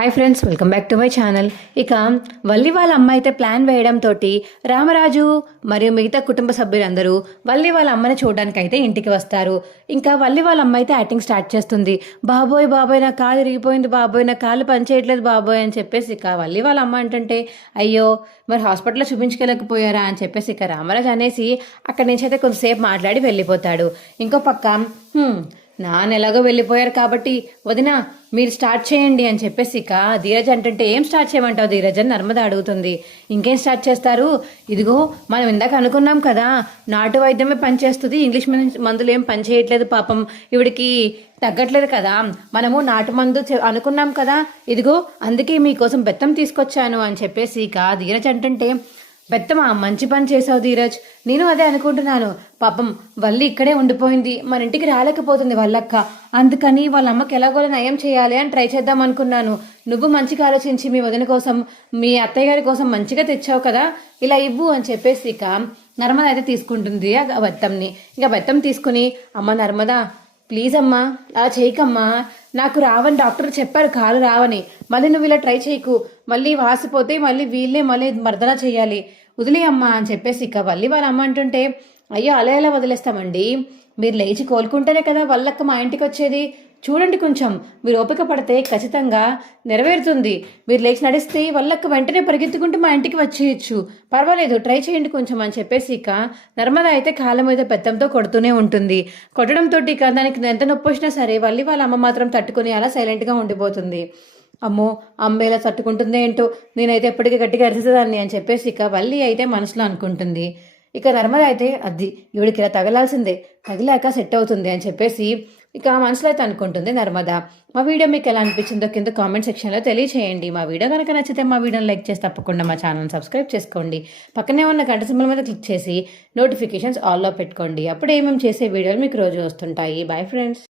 Hi friends, welcome back to my channel. ఇక వల్లి వాళ్ళ అమ్మ అయితే ప్లాన్ వేయడంతో రామరాజు మరియు మిగతా కుటుంబ సభ్యులందరూ వల్లి వాళ్ళ అమ్మని చూడడానికి అయితే ఇంటికి వస్తారు. ఇంకా వల్లి వాళ్ళ అమ్మ అయితే యాక్టింగ్ స్టార్ట్ చేస్తుంది. బాబోయ్ బాబోయ్, నా కాలు ఇరిగిపోయింది బాబోయ్, నా కాలు పనిచేయట్లేదు బాబోయ్ అని చెప్పేసి ఇక వల్లి వాళ్ళ అమ్మ అంటుంటే, అయ్యో మరి హాస్పిటల్లో చూపించుకెళ్ళకపోయారా అని చెప్పేసి ఇక రామరాజు అనేసి అక్కడి నుంచి అయితే కొంతసేపు మాట్లాడి వెళ్ళిపోతాడు. ఇంకో పక్క నాన్న ఎలాగో వెళ్ళిపోయారు కాబట్టి వదిన మీరు స్టార్ట్ చేయండి అని చెప్పేసి ఇక ధీరజ్ అంటుంటే, ఏం స్టార్ట్ చేయమంటావు ధీరజ్ అని నర్మద అడుగుతుంది. ఇంకేం స్టార్ట్ చేస్తారు, ఇదిగో మనం ఇందాక అనుకున్నాం కదా నాటు వైద్యమే పనిచేస్తుంది, ఇంగ్లీష్ మందులు ఏం పనిచేయట్లేదు, పాపం ఇవిడికి తగ్గట్లేదు కదా, మనము నాటు మందు అనుకున్నాం కదా, ఇదిగో అందుకే మీకోసం బెత్తం తీసుకొచ్చాను అని చెప్పేసి ఇక ధీరజ్ అంటుంటే, బెత్తమా, మంచి పని చేసావు ధీరజ్, నేను అదే అనుకుంటున్నాను, పాపం వల్లి ఇక్కడే ఉండిపోయింది, మన ఇంటికి రాలేకపోతుంది వాళ్ళక్క, అందుకని వాళ్ళ అమ్మకి ఎలాగోలా నయం చేయాలి అని ట్రై చేద్దాం అనుకున్నాను, నువ్వు మంచిగా ఆలోచించి మీ వదిన కోసం మీ అత్తయ్య గారి కోసం మంచిగా తెచ్చావు కదా, ఇలా ఇవ్వు అని చెప్పేసి ఇక నర్మద అయితే తీసుకుంటుంది ఆ బెత్తంని. ఇక బెత్తం తీసుకుని, అమ్మ నర్మద ప్లీజ్ అమ్మా అలా చేయకమ్మా, నాకు రావని డాక్టర్ చెప్పారు, కాలు రావని, మళ్ళీ నువ్వు ఇలా ట్రై చేయకు, మళ్ళీ వాసిపోతే మళ్ళీ వీళ్ళే మళ్ళీ మర్దన చేయాలి, వదిలేయమ్మా అని చెప్పేసి ఇక వల్లి వాళ్ళ అమ్మ అంటుంటే, అయ్యో అలా ఎలా వదిలేస్తామండి, మీరు లేచి కోలుకుంటేనే కదా వాళ్ళక్క మా ఇంటికి వచ్చేది, చూడండి కొంచెం మీరు ఓపిక పడితే ఖచ్చితంగా నెరవేరుతుంది, మీరు లేచి నడిస్తే వాళ్ళక్క వెంటనే పరిగెత్తుకుంటూ మా ఇంటికి వచ్చేయచ్చు, పర్వాలేదు ట్రై చేయండి కొంచెం అని చెప్పేసి ఇక నర్మద అయితే కాళ్ళ మీద బెత్తంతో కొడుతూనే ఉంటుంది. కొట్టడంతో ఇక దానికి ఎంత నొప్పి వచ్చినా సరే వల్లి వాళ్ళ అమ్మ మాత్రం తట్టుకుని అలా సైలెంట్గా ఉండిపోతుంది. అమ్మో అమ్మ ఇలా తట్టుకుంటుందో ఏంటో, నేనైతే ఎప్పటికీ గట్టిగా అరిసేదాన్ని అని చెప్పేసి ఇక వల్లి అయితే మనసులో అనుకుంటుంది. ఇక నర్మద అయితే అది ఈవిడికి ఇలా తగలాల్సిందే, తగిలాక సెట్ అవుతుంది అని చెప్పేసి ఇక మనసులో అయితే అనుకుంటుంది నర్మద. మా వీడియో మీకు ఎలా అనిపించిందో కింద కామెంట్ సెక్షన్లో తెలియచేయండి. మా వీడియో కనుక నచ్చితే మా వీడియోని లైక్ చేసి తప్పకుండా మా ఛానల్ సబ్స్క్రైబ్ చేసుకోండి. పక్కనే ఉన్న గంట సింబల్ మీద క్లిక్ చేసి నోటిఫికేషన్స్ ఆల్లో పెట్టుకోండి. అప్పుడు ఏమేమి చేసే వీడియోలు మీకు రోజు వస్తుంటాయి. Bye friends.